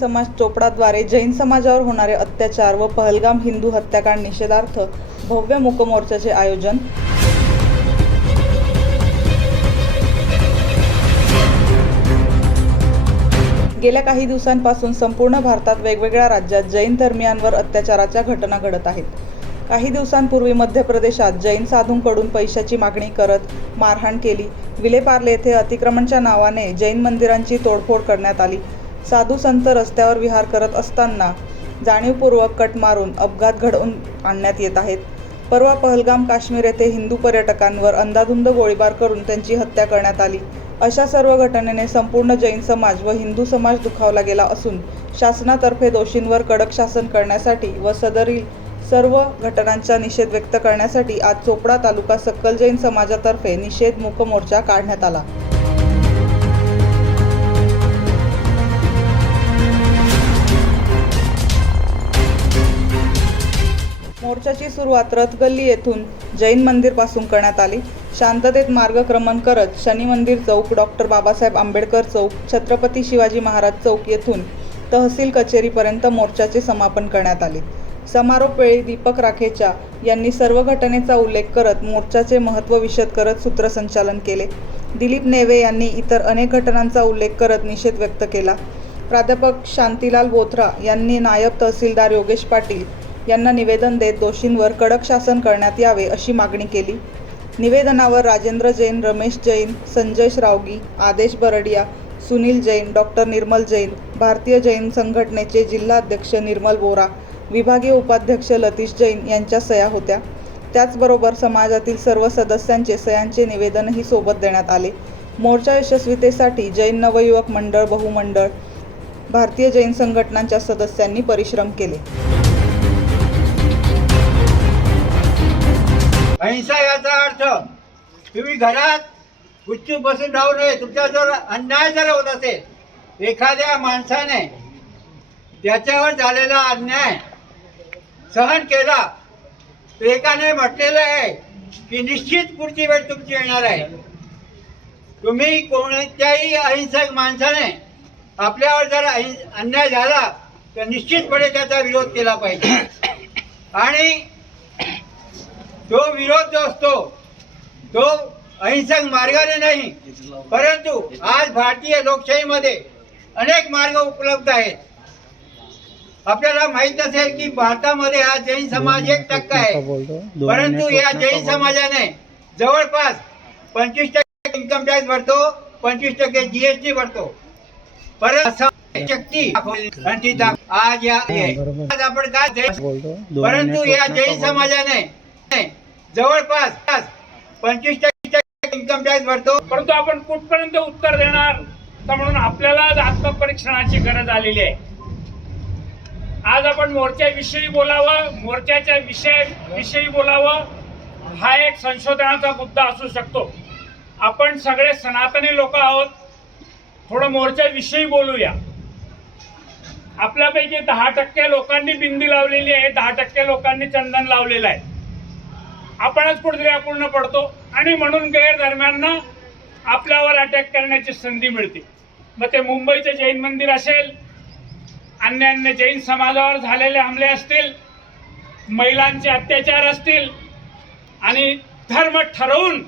समाज चोपडाद्वारे जैन समाजावर होणारे अत्याचार व पहलगाम हिंदू हत्याकांड निषेधार्थ भव्य मूकमोर्चाचे आयोजन. गेल्या काही दिवसांपासून संपूर्ण भारतात वेगवेगळ्या राज्यात जैन धर्मियांवर अत्याचाराच्या घटना घडत आहेत. काही दिवसांपूर्वी मध्य प्रदेशात जैन साधूंकडून पैशाची मागणी करत मारहाण केली. विलेपार्ले येथे अतिक्रमणच्या नावाने जैन मंदिरांची तोडफोड करण्यात आली. साधू संत रस्त्यावर विहार करत असताना जाणीवपूर्वक कट मारून अपघात घडवून आणण्यात येत आहेत. परवा पहलगाम काश्मीर येथे हिंदू पर्यटकांवर अंधाधुंद गोळीबार करून त्यांची हत्या करण्यात आली. अशा सर्व घटनेने संपूर्ण जैन समाज व हिंदू समाज दुखावला गेला असून शासनातर्फे दोषींवर कडक शासन करण्यासाठी व सदरील सर्व घटनांचा निषेध व्यक्त करण्यासाठी आज चोपडा तालुका सक्कल जैन समाजातर्फे निषेध मूक मोर्चा काढण्यात आला. मोर्चाची सुरुवात रथगल्ली येथून जैन मंदिरपासून करण्यात आली. शांततेत मार्गक्रमण करत शनी मंदिर चौक डॉक्टर बाबासाहेब आंबेडकर चौक छत्रपती शिवाजी महाराज चौक येथून तहसील कचेरीपर्यंत मोर्चाचे समापन करण्यात आले. समारोप वेळी दीपक राखेच्या यांनी सर्व घटनेचा उल्लेख करत मोर्चाचे महत्त्व विशद करत सूत्रसंचालन केले. दिलीप नेवे यांनी इतर अनेक घटनांचा उल्लेख करत निषेध व्यक्त केला. प्राध्यापक शांतीलाल बोथरा यांनी नायब तहसीलदार योगेश पाटील यांना निवेदन देत दोषींवर कडक शासन करण्यात यावे अशी मागणी केली. निवेदनावर राजेंद्र जैन रमेश जैन संजय श्रावगी आदेश बरडिया सुनील जैन डॉक्टर निर्मल जैन भारतीय जैन संघटनेचे जिल्हा अध्यक्ष निर्मल बोरा विभागीय उपाध्यक्ष लतीश जैन यांच्या सह्या होत्या. त्याचबरोबर समाजातील सर्व सदस्यांचे सह्यांचे निवेदनही सोबत देण्यात आले. मोर्चा यशस्वीतेसाठी जैन नवयुवक मंडळ बहुमंडळ भारतीय जैन संघटनांच्या सदस्यांनी परिश्रम केले. अहिंसा याचा अर्थ तुम्ही घरात गुच्चूप बसून राहू नये. तुमच्या जर अन्याय जर होत असेल एखाद्या माणसाने त्याच्यावर झालेला अन्याय सहन केला तर एकाने म्हटलेलं आहे की निश्चित पुढची वेळ तुमची येणार आहे. तुम्ही कोणत्याही अहिंसक माणसाने आपल्यावर जर अन्याय झाला तर निश्चितपणे त्याचा विरोध केला पाहिजे. आणि तो विरोध जो असतो तो अहिंसक मार्गाने नाही परंतु आज भारतीय लोकशाहीमध्ये अनेक मार्ग उपलब्ध आहेत आपल्याला माहीत असेल की भारतामध्ये हा जैन समाज एक टक्का आहे परंतु या जैन समाजाने जवळपास पंचवीस टक्के इन्कम टॅक्स भरतो पंचवीस टक्के जीएसटी भरतो परत असं शक्ती दाखवली. आणि ती दाख- आज या आज आपण काय जैन परंतु या जैन समाजाने जवळपास पंचवीस टक्के इन्कम टॅक्स भरतो. परंतु आपण कुठपर्यंत उत्तर देणार? तर म्हणून आपल्याला आज आत्मपरीक्षणाची गरज आलेली आहे. आज आपण मोर्चाविषयी बोलावं मोर्चाच्या विषय विषयी बोलावं हा एक संशोधनाचा मुद्दा असू शकतो. आपण सगळे सनातनी लोक आहोत. थोडं मोर्चाविषयी बोलूया. आपल्यापैकी दहा टक्के लोकांनी बिंदी लावलेली आहे. दहा टक्के लोकांनी चंदन लावलेलं आहे. आपणच कुठेतरी अपूर्ण पडतो आणि म्हणून गैरधर्म्यांना आपल्यावर अटॅक करण्याची संधी मिळते. मग ते मुंबईचं जैन मंदिर असेल अन्य अन्य जैन समाजावर झालेले हमले असतील महिलांचे अत्याचार असतील आणि धर्म ठरवून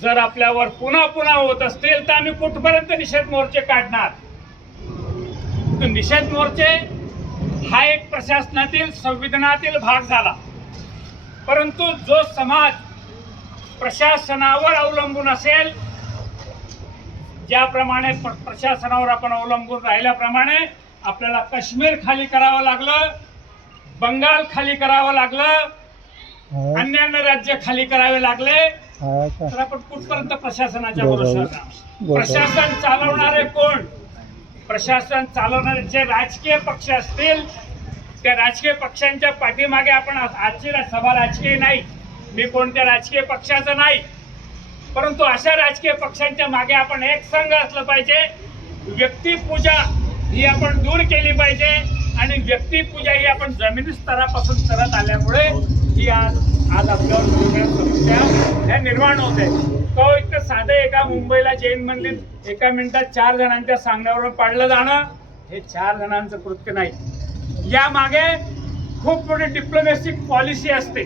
जर आपल्यावर पुन्हा पुन्हा होत असतील तर आम्ही कुठपर्यंत निषेध मोर्चे काढणार? तर निषेध मोर्चे हा एक प्रशासनातील संविधानातील भाग झाला. परंतु जो समाज प्रशासनावर अवलंबून असेल ज्याप्रमाणे प्र- प्रशासनावर आपण अवलंबून राहिल्याप्रमाणे आपल्याला काश्मीर खाली करावं लागलं बंगाल खाली करावं लागलं अन्य अन्य राज्य खाली करावे लागले तर आपण कुठपर्यंत प्रशासनाच्या भरोशावर? प्रशासन चालवणारे कोण? प्रशासन चालवणारे जे राजकीय पक्ष असतील त्या राजकीय पक्षांच्या पाठीमागे आपण आज- आजची सभा राजकीय नाही. मी कोणत्या राजकीय पक्षाचं नाही. परंतु अशा राजकीय पक्षांच्या मागे आपण एक संघ असलं पाहिजे. व्यक्तिपूजा ही आपण दूर केली पाहिजे आणि व्यक्तिपूजा ही आपण जमिनी स्तरापासून करत आल्यामुळे ही आज आज आपल्यावर समस्या ह्या निर्माण होत आहे तो एक तर साधं एका मुंबईला जैन मंदिर एका मिनिटात चार जणांच्या सांगण्यावरून पाडलं जाणं हे चार जणांचं कृत्य नाही. यामागे खूप मोठी डिप्लोमॅटिक पॉलिसी असते.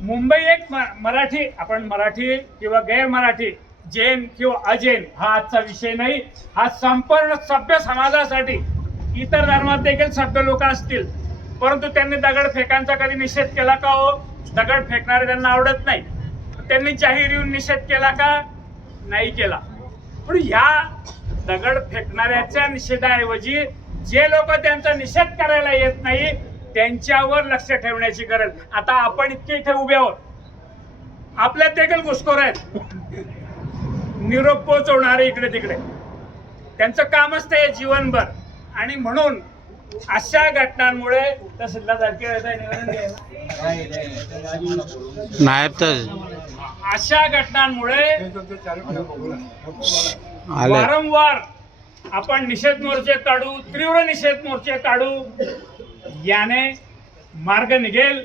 मुंबई एक म- मराठी आपण मराठी किंवा गैर मराठी जैन किंवा अजैन हा आजचा विषय नाही. हा संपूर्ण सभ्य समाजासाठी इतर धर्मात देखील सभ्य लोक असतील. परंतु त्यांनी दगड फेकांचा कधी निषेध केला का हो? दगड फेकणारे त्यांना आवडत नाही. त्यांनी जाहीर येऊन निषेध केला का? नाही केला. पण ह्या दगड फेकणाऱ्याच्या निषेधाऐवजी जे लोक त्यांचा निषेध करायला येत नाही त्यांच्यावर लक्ष ठेवण्याची गरज. आता आपण इतके इथे उभे आहोत. आपल्या देखील घुसखोर आहेत. निरोप पोहोचवणारे इकडे तिकडे. त्यांचं कामच ते जीवनभर. आणि म्हणून अशा घटनांमुळे अशा घटनांमुळे वारंवार आपण निषेध मोर्चे काढू तीव्र निषेध मोर्चे काढू याने मार्ग निघेल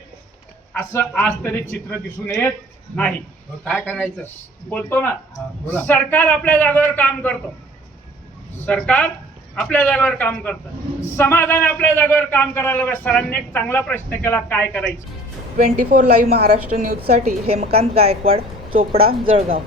असं आज तरी चित्र दिसून येत नाही. मग काय करायचं? बोलतो ना? हा. सरकार आपल्या जागेवर काम करतो. सरकार आपल्या जागेवर काम करतं. समाजाने आपल्या जागेवर काम करायला हवं. सरांनी एक चांगला प्रश्न केला काय करायचं? ट्वेंटी फोर लाईव्ह महाराष्ट्र न्यूजसाठी हेमकांत गायकवाड चोपडा जळगाव.